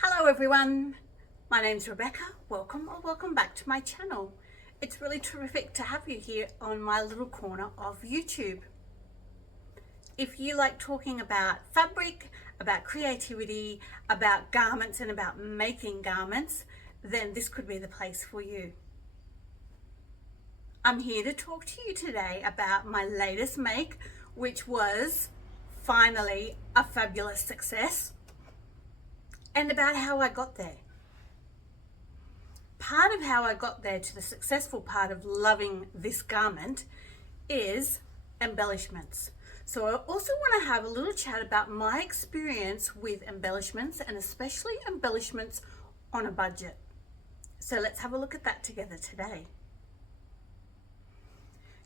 Hello everyone, my name's Rebecca. Welcome back to my channel. It's really terrific to have you here on my little corner of YouTube. If you like talking about fabric, about creativity, about garments and about making garments, then this could be the place for you. I'm here to talk to you today about my latest make, which was finally a fabulous success, and about how I got there. Part of how I got there to the successful part of loving this garment is embellishments. So I also want to have a little chat about my experience with embellishments, and especially embellishments on a budget. So let's have a look at that together today.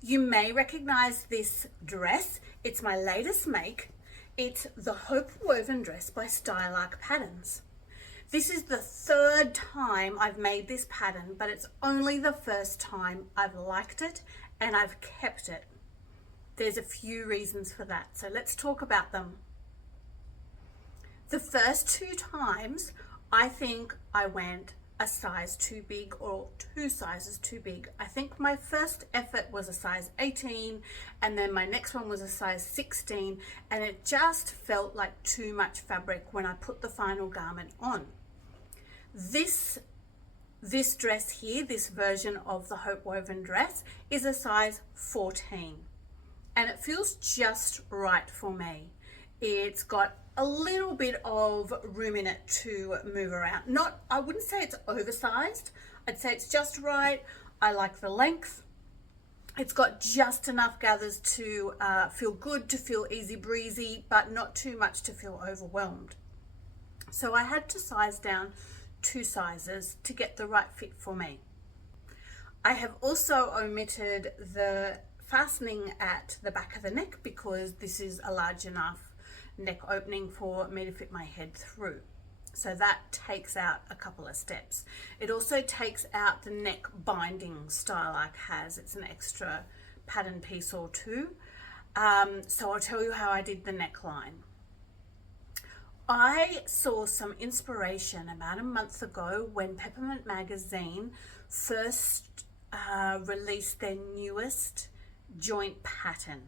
You may recognize this dress. It's my latest make. It's the Hope Woven dress by Style Arc Patterns. This is the third time I've made this pattern, but it's only the first time I've liked it and I've kept it. There's a few reasons for that, so let's talk about them. The first two times, I think I went a size too big or two sizes too big. I think my first effort was a size 18 and then my next one was a size 16, and it just felt like too much fabric when I put the final garment on. This dress here, this version of the Hope Woven dress, is a size 14 and it feels just right for me. It's got a little bit of room in it to move around. I wouldn't say it's oversized. I'd say it's just right. I like the length. It's got just enough gathers to feel good, to feel easy breezy, but not too much to feel overwhelmed. So I had to size down 2 sizes to get the right fit for me. I have also omitted the fastening at the back of the neck because this is a large enough neck opening for me to fit my head through. So that takes out a couple of steps. It also takes out the neck binding Style Arc has. It's an extra pattern piece or two. So I'll tell you how I did the neckline. I saw some inspiration about a month ago when Peppermint Magazine first released their newest joint pattern.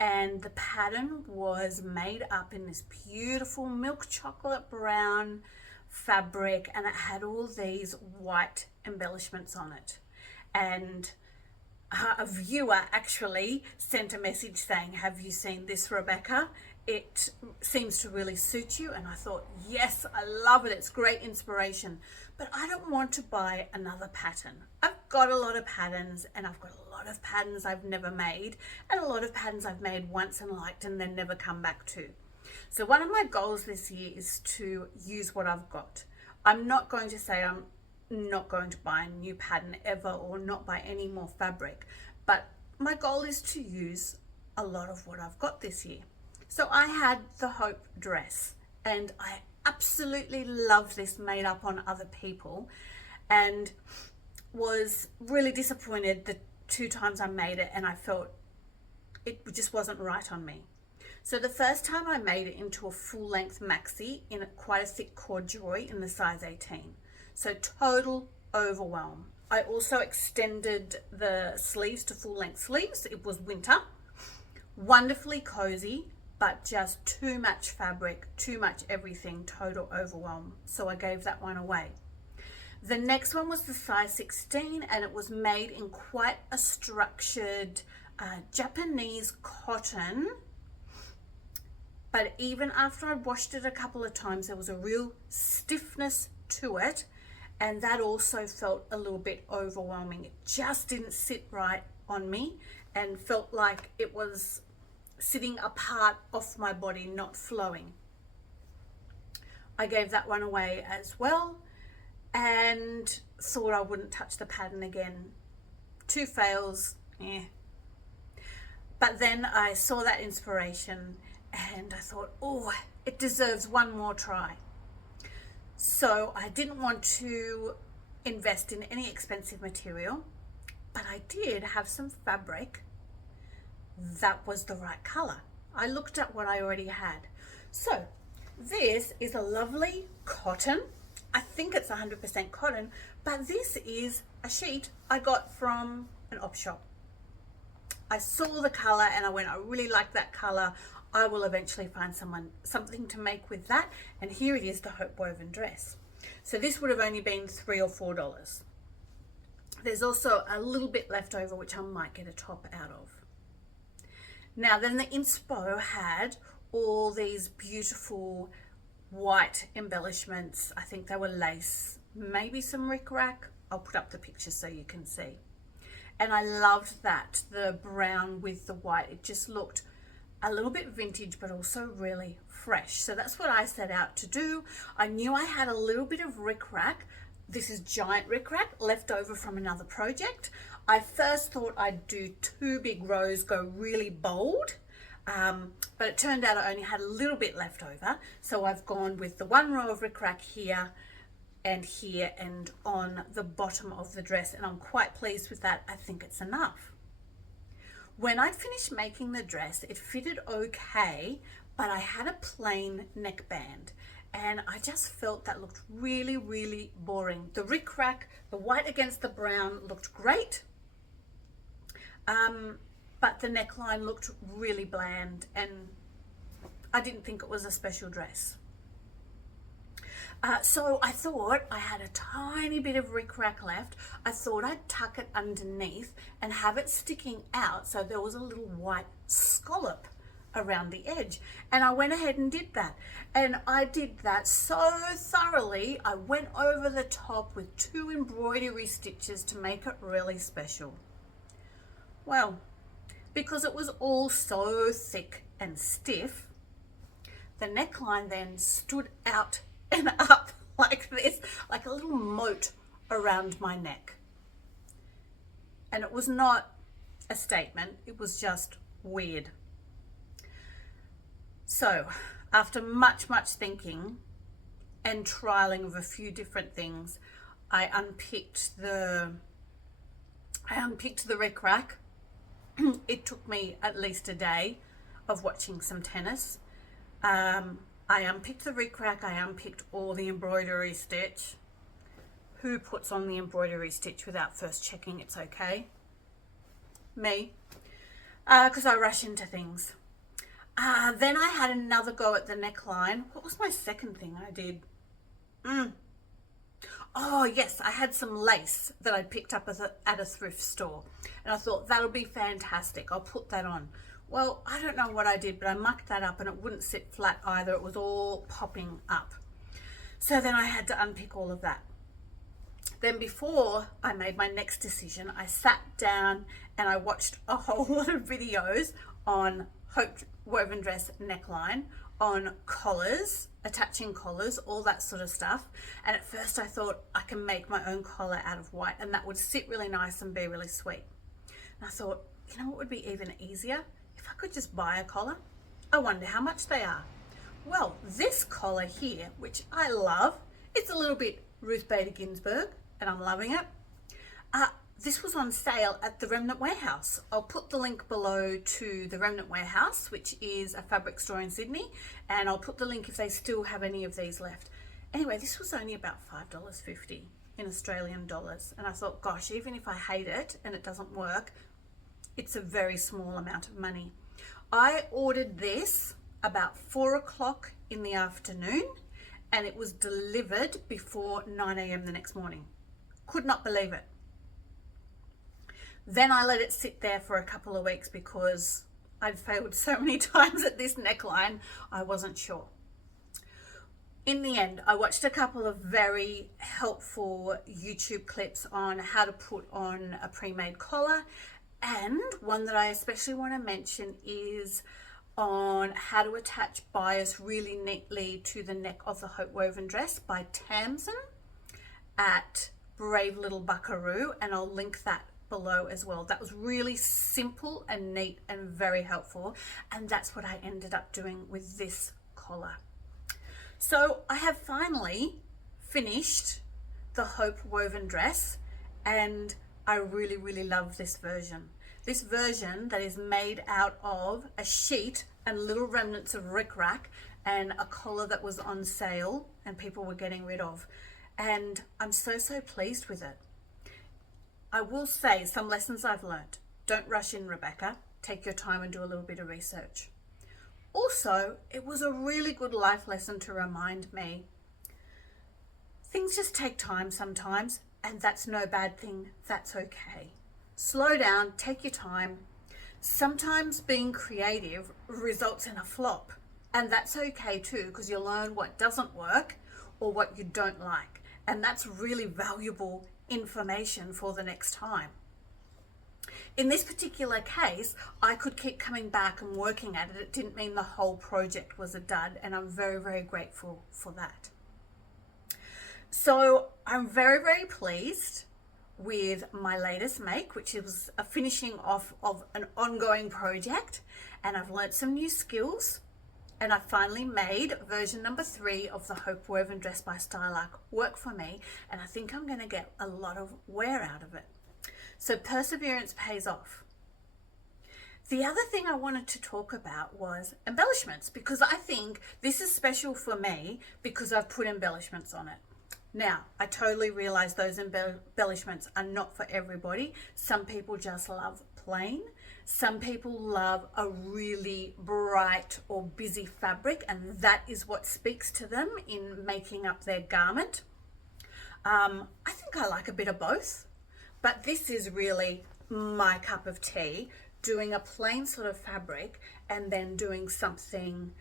And the pattern was made up in this beautiful milk chocolate brown fabric, and it had all these white embellishments on it. And a viewer actually sent a message saying, "Have you seen this, Rebecca? It seems to really suit you." And I thought, yes, I love it. It's great inspiration, but I don't want to buy another pattern. I've got a lot of patterns, and I've got a lot of patterns I've never made, and a lot of patterns I've made once and liked and then never come back to. So one of my goals this year is to use what I've got. I'm not going to say I'm not going to buy a new pattern ever or not buy any more fabric, but my goal is to use a lot of what I've got this year. So I had the Hope dress, and I absolutely love this made up on other people, and was really disappointed the 2 times I made it, and I felt it just wasn't right on me. So the first time I made it into a full length maxi in quite a thick corduroy in the size 18. So total overwhelm. I also extended the sleeves to full length sleeves. It was winter, wonderfully cozy, but just too much fabric, too much everything, total overwhelm. So I gave that one away. The next one was the size 16, and it was made in quite a structured Japanese cotton. But even after I washed it a couple of times, there was a real stiffness to it, and that also felt a little bit overwhelming. It just didn't sit right on me and felt like it was sitting apart off my body, not flowing. I gave that one away as well and thought I wouldn't touch the pattern again. 2 fails, But then I saw that inspiration and I thought, oh, it deserves one more try. So I didn't want to invest in any expensive material, but I did have some fabric that was the right color. I looked at what I already had. So This is a lovely cotton. I think it's 100% cotton, but this is a sheet I got from an op shop. I saw the color and I went, I really like that color. I will eventually find something to make with that. And here it is, the Hope Woven dress. So this would have only been $3 or $4. There's also a little bit left over, which I might get a top out of. Now then, the inspo had all these beautiful white embellishments. I think they were lace, maybe some rickrack. I'll put up the picture so you can see. And I loved that, the brown with the white. It just looked a little bit vintage, but also really fresh. So that's what I set out to do. I knew I had a little bit of rickrack. This is giant rickrack left over from another project. I first thought I'd do 2 big rows, go really bold. But it turned out I only had a little bit left over. So I've gone with the 1 row of rickrack here and on the bottom of the dress. And I'm quite pleased with that. I think it's enough. When I finished making the dress, it fitted okay, but I had a plain neckband. And I just felt that looked really, really boring. The rickrack, the white against the brown looked great. But the neckline looked really bland and I didn't think it was a special dress. So I thought I had a tiny bit of rickrack left. I thought I'd tuck it underneath and have it sticking out so there was a little white scallop around the edge. And I went ahead and did that. And I did that so thoroughly, I went over the top with 2 embroidery stitches to make it really special. Well, because it was all so thick and stiff, the neckline then stood out and up like this, like a little moat around my neck. And it was not a statement, it was just weird. So after much thinking and trialing of a few different things, I unpicked the rickrack. It took me at least a day of watching some tennis. I unpicked the rickrack, I unpicked all the embroidery stitch. Who puts on the embroidery stitch without first checking it's okay? Me. Because I rush into things. Then I had another go at the neckline. What was my second thing I did? Oh yes, I had some lace that I picked up at a thrift store. And I thought that'll be fantastic. I'll put that on. Well, I don't know what I did, but I mucked that up and it wouldn't sit flat either. It was all popping up. So then I had to unpick all of that. Then before I made my next decision, I sat down and I watched a whole lot of videos on Hope Woven dress neckline, on collars, attaching collars, all that sort of stuff. And at first I thought I can make my own collar out of white and that would sit really nice and be really sweet. And I thought, you know what would be even easier? If I could just buy a collar. I wonder how much they are. Well, this collar here, which I love, it's a little bit Ruth Bader Ginsburg and I'm loving it. This was on sale at the Remnant Warehouse. I'll put the link below to the Remnant Warehouse, which is a fabric store in Sydney, and I'll put the link if they still have any of these left. Anyway, this was only about $5.50 in Australian dollars, and I thought, gosh, even if I hate it and it doesn't work, it's a very small amount of money. I ordered this about 4 o'clock in the afternoon, and it was delivered before 9 a.m. the next morning. Could not believe it. Then I let it sit there for a couple of weeks because I'd failed so many times at this neckline, I wasn't sure. In the end, I watched a couple of very helpful YouTube clips on how to put on a pre-made collar, and one that I especially want to mention is on how to attach bias really neatly to the neck of the Hope Woven dress by Tamsin at Brave Little Buckaroo, and I'll link that below as well. That was really simple and neat and very helpful, and that's what I ended up doing with this collar. So I have finally finished the Hope Woven dress, and I really love this version. This version that is made out of a sheet and little remnants of rickrack and a collar that was on sale and people were getting rid of. And I'm so pleased with it. I will say some lessons I've learned. Don't rush in, Rebecca. Take your time and do a little bit of research. Also, it was a really good life lesson to remind me things just take time sometimes, and that's no bad thing. That's okay. Slow down, take your time. Sometimes being creative results in a flop, and that's okay too, because you learn what doesn't work or what you don't like, and that's really valuable information for the next time. In this particular case, I could keep coming back and working at it. It didn't mean the whole project was a dud, and I'm very grateful for that. So I'm very pleased with my latest make, which is a finishing off of an ongoing project, and I've learnt some new skills, and I finally made version number 3 of the Hope Woven Dress by Stylark work for me, and I think I'm going to get a lot of wear out of it. So perseverance pays off. The other thing I wanted to talk about was embellishments, because I think this is special for me because I've put embellishments on it. Now, I totally realize those embellishments are not for everybody. Some people just love plain. Some people love a really bright or busy fabric, and that is what speaks to them in making up their garment. I think I like a bit of both, but this is really my cup of tea, doing a plain sort of fabric and then doing something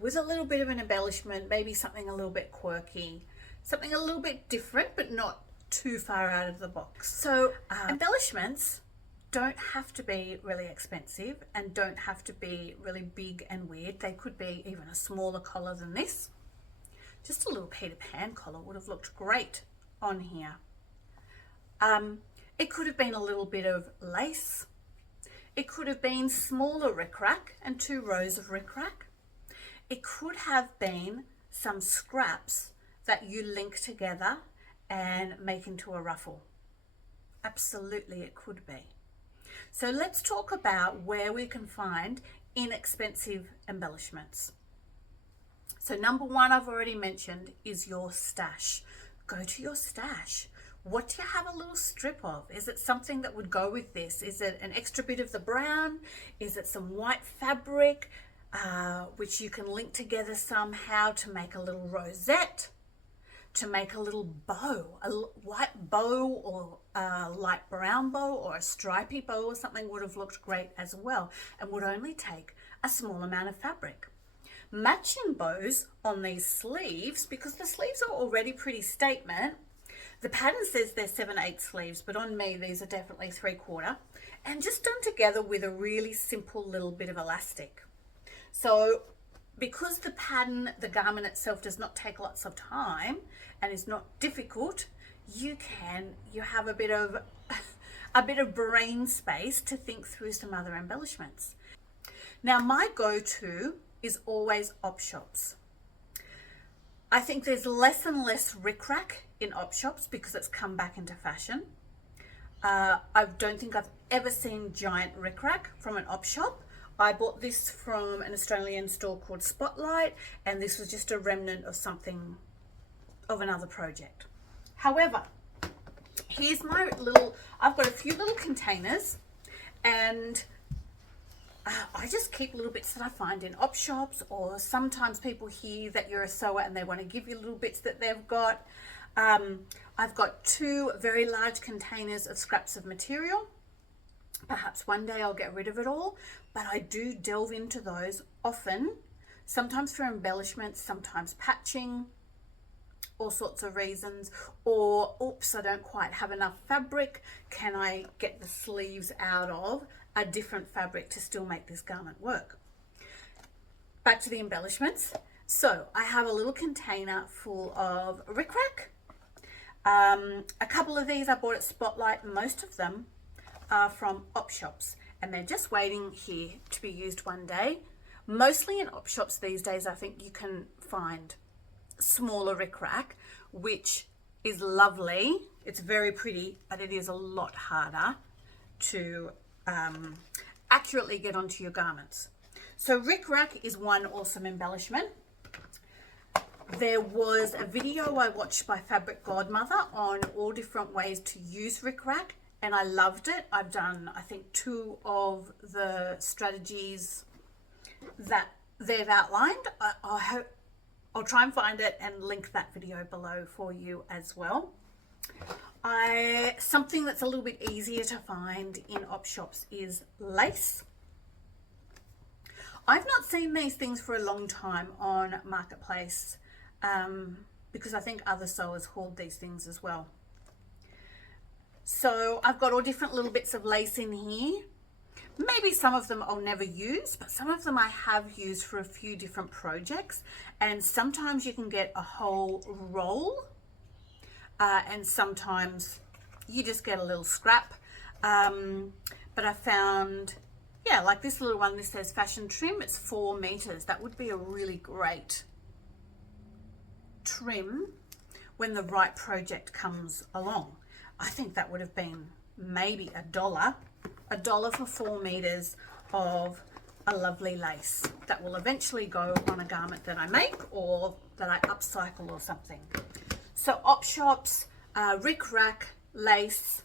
with a little bit of an embellishment, maybe something a little bit quirky, something a little bit different, but not too far out of the box. So embellishments don't have to be really expensive and don't have to be really big and weird. They could be even a smaller collar than this. Just a little Peter Pan collar would have looked great on here. It could have been a little bit of lace. It could have been smaller rickrack and 2 rows of rickrack. It could have been some scraps that you link together and make into a ruffle. Absolutely, it could be. So let's talk about where we can find inexpensive embellishments. So number 1 I've already mentioned is your stash. Go to your stash. What do you have a little strip of? Is it something that would go with this? Is it an extra bit of the brown? Is it some white fabric, which you can link together somehow to make a little rosette, to make a little bow, a white bow or a light brown bow or a stripy bow or something would have looked great as well, and would only take a small amount of fabric. Matching bows on these sleeves, because the sleeves are already pretty statement. The pattern says they're 7/8 sleeves, but on me these are definitely 3/4, and just done together with a really simple little bit of elastic. So because the pattern, the garment itself does not take lots of time and is not difficult, you have a bit of brain space to think through some other embellishments. Now my go-to is always op shops. I think there's less and less rickrack in op shops because it's come back into fashion. I don't think I've ever seen giant rickrack from an op shop. I bought this from an Australian store called Spotlight, and this was just a remnant of something, of another project. However, here's my I've got a few little containers, and I just keep little bits that I find in op shops, or sometimes people hear that you're a sewer and they want to give you little bits that they've got. I've got 2 very large containers of scraps of material. Perhaps one day I'll get rid of it all, but I do delve into those often, sometimes for embellishments, sometimes patching, all sorts of reasons, or oops, I don't quite have enough fabric. Can I get the sleeves out of a different fabric to still make this garment work? Back to the embellishments. So I have a little container full of rickrack. A couple of these I bought at Spotlight. Most of them are from op shops, and they're just waiting here to be used one day. Mostly in op shops these days, I think you can find smaller rickrack, which is lovely. It's very pretty, but it is a lot harder to accurately get onto your garments. So rickrack is one awesome embellishment. There was a video I watched by Fabric Godmother on all different ways to use rickrack, and I loved it. I've done, I think, 2 of the strategies that they've outlined. I hope I'll try and find it and link that video below for you as well. Something that's a little bit easier to find in op shops is lace. I've not seen these things for a long time on Marketplace because I think other sewers hauled these things as well. So I've got all different little bits of lace in here. Maybe some of them I'll never use, but some of them I have used for a few different projects. And sometimes you can get a whole roll, and sometimes you just get a little scrap. But I found, yeah, like this little one, this says fashion trim. It's 4 meters. That would be a really great trim when the right project comes along. I think that would have been maybe $1 for 4 meters of a lovely lace that will eventually go on a garment that I make or that I upcycle or something. So op shops, rickrack, lace.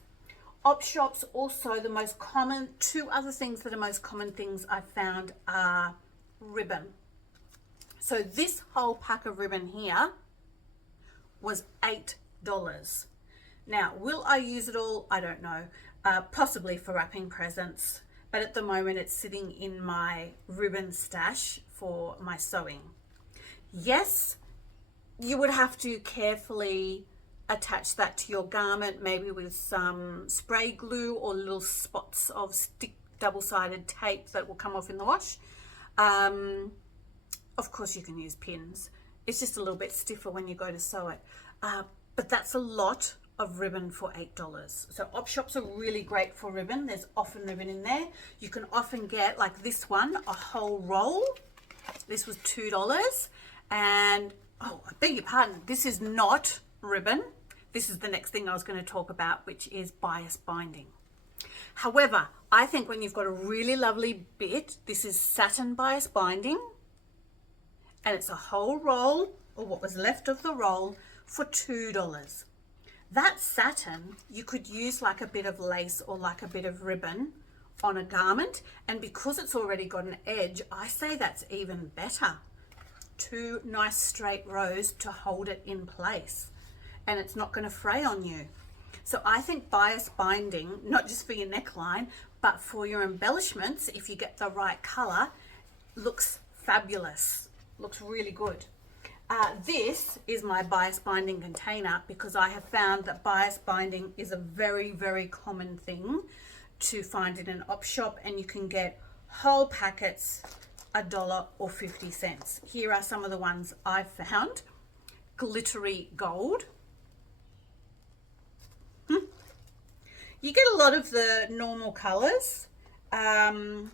Op shops also, the most common, 2 other things that are most common things I've found are ribbon. So this whole pack of ribbon here was $8. Now, will I use it all? I don't know. Possibly for wrapping presents, but at the moment it's sitting in my ribbon stash for my sewing. Yes, you would have to carefully attach that to your garment, maybe with some spray glue or little spots of stick double-sided tape that will come off in the wash. Of course you can use pins. It's just a little bit stiffer when you go to sew it. But that's a lot of ribbon for $8. So op shops are really great for ribbon. There's often ribbon in there. You can often get, like this one, a whole roll. This was $2. And, oh, I beg your pardon, this is not ribbon. This is the next thing I was going to talk about, which is bias binding. However, I think when you've got a really lovely bit, this is satin bias binding, and it's a whole roll, or what was left of the roll, for $2. That satin, you could use like a bit of lace or like a bit of ribbon on a garment, and because it's already got an edge, I say that's even better. 2 nice straight rows to hold it in place, and it's not going to fray on you. So I think bias binding, not just for your neckline, but for your embellishments, if you get the right color, looks fabulous, looks really good. This is my bias binding container because I have found that bias binding is a very, very common thing to find in an op shop, and you can get whole packets $1 or 50 cents. Here are some of the ones I've found. Glittery gold. You get a lot of the normal colors, but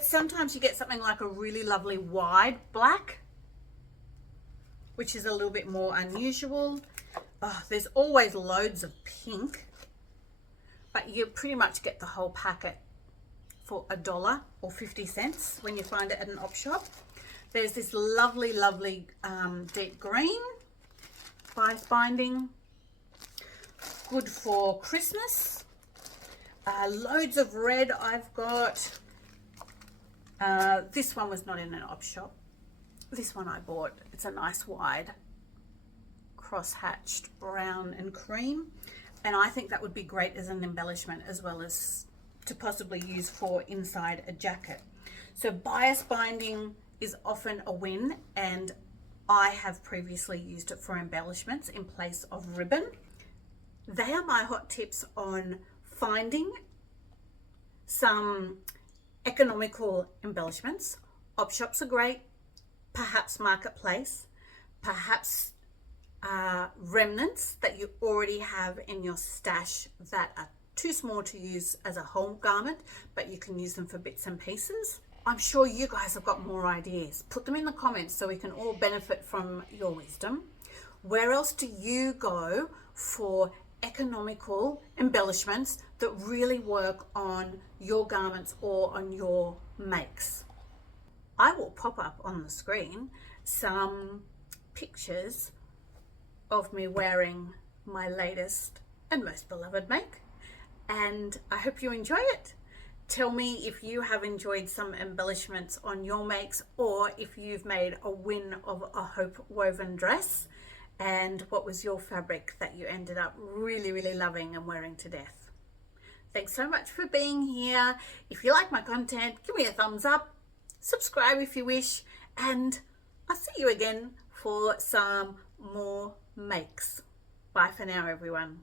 sometimes you get something like a really lovely wide black, which is a little bit more unusual. Oh, there's always loads of pink, but you pretty much get the whole packet for $1 or 50 cents when you find it at an op shop. There's this lovely, lovely deep green bias binding, good for Christmas. Loads of red I've got. This one was not in an op shop. This one I bought. It's a nice wide cross-hatched brown and cream, and I think that would be great as an embellishment as well as to possibly use for inside a jacket. So bias binding is often a win, and I have previously used it for embellishments in place of ribbon. They are my hot tips on finding some economical embellishments. Op shops are great, perhaps Marketplace, perhaps remnants that you already have in your stash that are too small to use as a whole garment, but you can use them for bits and pieces. I'm sure you guys have got more ideas. Put them in the comments so we can all benefit from your wisdom. Where else do you go for economical embellishments that really work on your garments or on your makes? I will pop up on the screen some pictures of me wearing my latest and most beloved make, and I hope you enjoy it. Tell me if you have enjoyed some embellishments on your makes, or if you've made a win of a hope woven dress, and what was your fabric that you ended up really loving and wearing to death. Thanks so much for being here. If you like my content, give me a thumbs up, subscribe if you wish, and I'll see you again for some more makes. Bye for now, everyone.